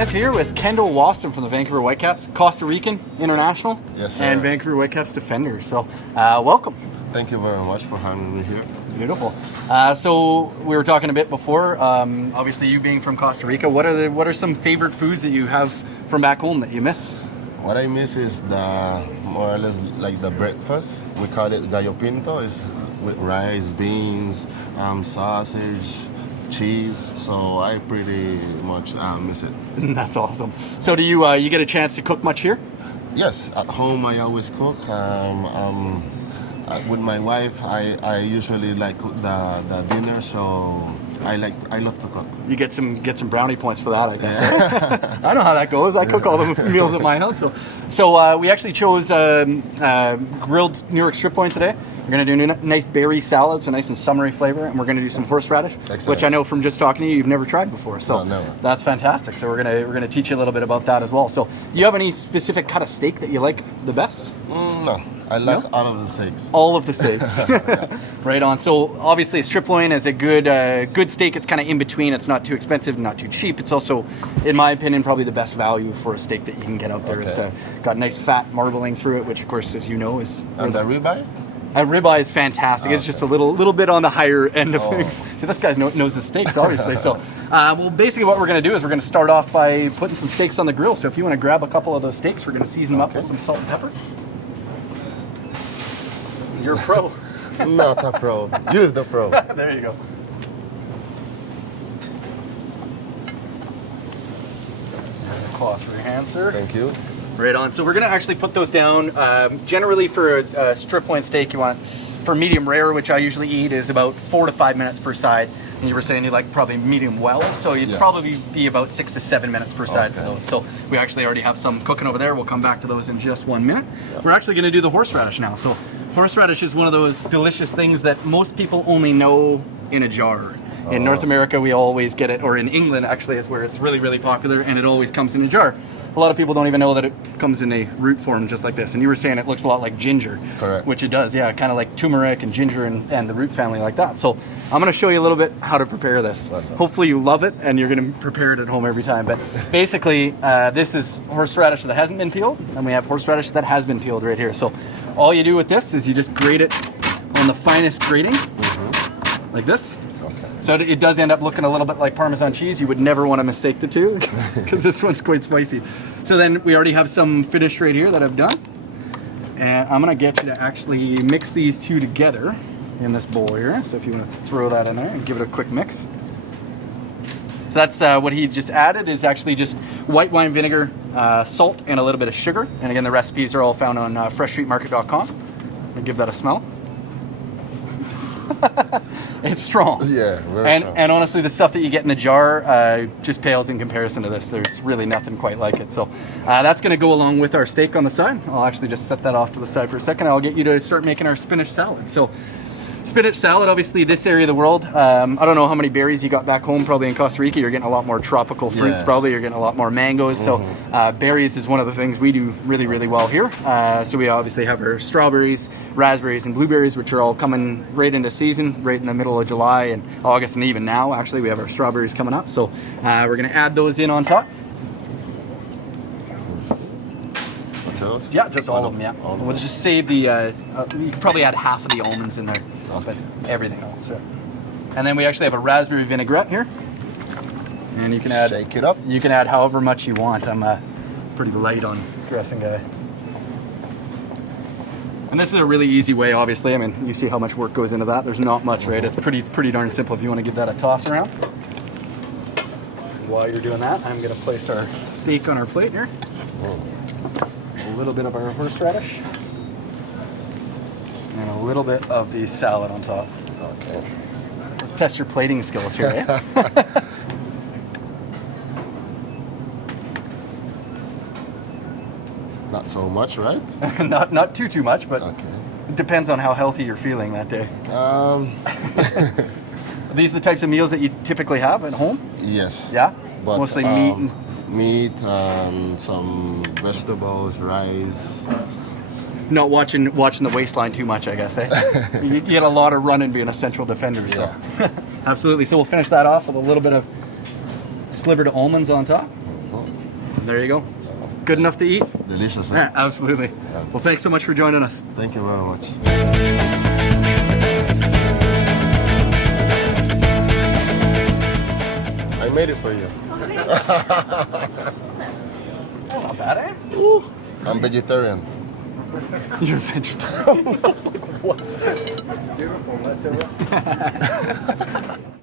Smith here with Kendall Waston from the Vancouver Whitecaps, Costa Rican international, yes, sir. and Vancouver Whitecaps defender. So, welcome. Thank you very much for having me here. Beautiful. So we were talking a bit before. Obviously, you being from Costa Rica, what are some favorite foods that you have from back home that you miss? What I miss is the more or less like the breakfast. We call it gallo pinto. It's with rice, beans, sausage, cheese. So I pretty much miss it. That's awesome. So do you get a chance to cook much here? Yes, at home I always cook. With my wife, I usually like cook the dinner. So I love to cook. You get some brownie points for that, I guess. Yeah. I know how that goes. I cook all the meals at my house. So we actually chose grilled New York strip loin today. We're going to do a nice berry salad, so nice and summery flavor, and we're going to do some horseradish, which I know from just talking to you, you've never tried before. So that's fantastic. So we're going to teach you a little bit about that as well. So do you have any specific cut of steak that you like the best? No. I like all of the steaks. All of the steaks. Right on. So obviously a strip loin is a good steak. It's kind of in between. It's not too expensive, not too cheap. It's also, in my opinion, probably the best value for a steak that you can get out there. Okay. It's got nice fat marbling through it, which of course, as you know, is... And the ribeye? A ribeye is fantastic. Okay. It's just a little bit on the higher end of things. See, this guy knows the steaks, obviously. So, well, basically what we're going to do is we're going to start off by putting some steaks on the grill. So if you want to grab a couple of those steaks, we're going to season them up with some salt and pepper. You're a pro. Not a pro. Use the pro. There you go. Cloth for your hand, sir. Thank you. Right on. So we're going to actually put those down. Generally for a strip loin steak, you want, for medium rare, which I usually eat, is about 4 to 5 minutes per side. And you were saying you like probably medium well, so you'd probably be about 6 to 7 minutes per side for those. So we actually already have some cooking over there. We'll come back to those in just 1 minute. Yep. We're actually going to do the horseradish now. So horseradish is one of those delicious things that most people only know in a jar. In North America, we always get it, or in England actually is where it's really, really popular, and it always comes in a jar. A lot of people don't even know that it comes in a root form just like this. And you were saying it looks a lot like ginger. Correct. Which it does, yeah, kind of like turmeric and ginger and the root family like that. So I'm going to show you a little bit how to prepare this. Hopefully you love it and you're going to prepare it at home every time. But basically, this is horseradish that hasn't been peeled, and we have horseradish that has been peeled right here. So all you do with this is you just grate it on the finest grating, like this. So it does end up looking a little bit like Parmesan cheese. You would never want to mistake the two because this one's quite spicy. So then we already have some finished right here that I've done. And I'm going to get you to actually mix these two together in this bowl here. So if you want to throw that in there and give it a quick mix. So that's what he just added is actually just white wine vinegar, salt, and a little bit of sugar. And again, the recipes are all found on freshstreetmarket.com. And give that a smell. It's strong. Yeah, very strong. And honestly, the stuff that you get in the jar just pales in comparison to this. There's really nothing quite like it. So that's going to go along with our steak on the side. I'll actually just set that off to the side for a second. I'll get you to start making our spinach salad. So spinach salad, obviously this area of the world, I don't know how many berries you got back home. Probably in Costa Rica, you're getting a lot more tropical fruits. Probably you're getting a lot more mangoes. So berries is one of the things we do really, really well here. So we obviously have our strawberries, raspberries, and blueberries, which are all coming right into season, right in the middle of July and August, and even now, actually, we have our strawberries coming up. So we're going to add those in on top. Those? Yeah, just all of them, yeah. We'll just save the, you can probably add half of the almonds in there, but everything else. Yeah. And then we actually have a raspberry vinaigrette here. And you can add... Shake it up. You can add however much you want. I'm pretty light on dressing guy. And this is a really easy way, obviously. I mean, you see how much work goes into that. There's not much, right? It's pretty darn simple if you want to give that a toss around. While you're doing that, I'm going to place our steak on our plate here. A little bit of our horseradish and a little bit of the salad on top. Okay. Let's test your plating skills here, eh? Not so much, right? not too much, but it depends on how healthy you're feeling that day. Are these the types of meals that you typically have at home? Yes. Yeah? But, mostly meat and... Meat, some vegetables, rice. Not watching the waistline too much, I guess, eh? You get a lot of running being a central defender, so. Absolutely. So we'll finish that off with a little bit of slivered almonds on top. And there you go. Good enough to eat? Delicious. Yeah, absolutely. Well, thanks so much for joining us. Thank you very much. I made it for you. Not bad, eh? I'm vegetarian. You're a vegetarian. I was like, what? Beautiful. That's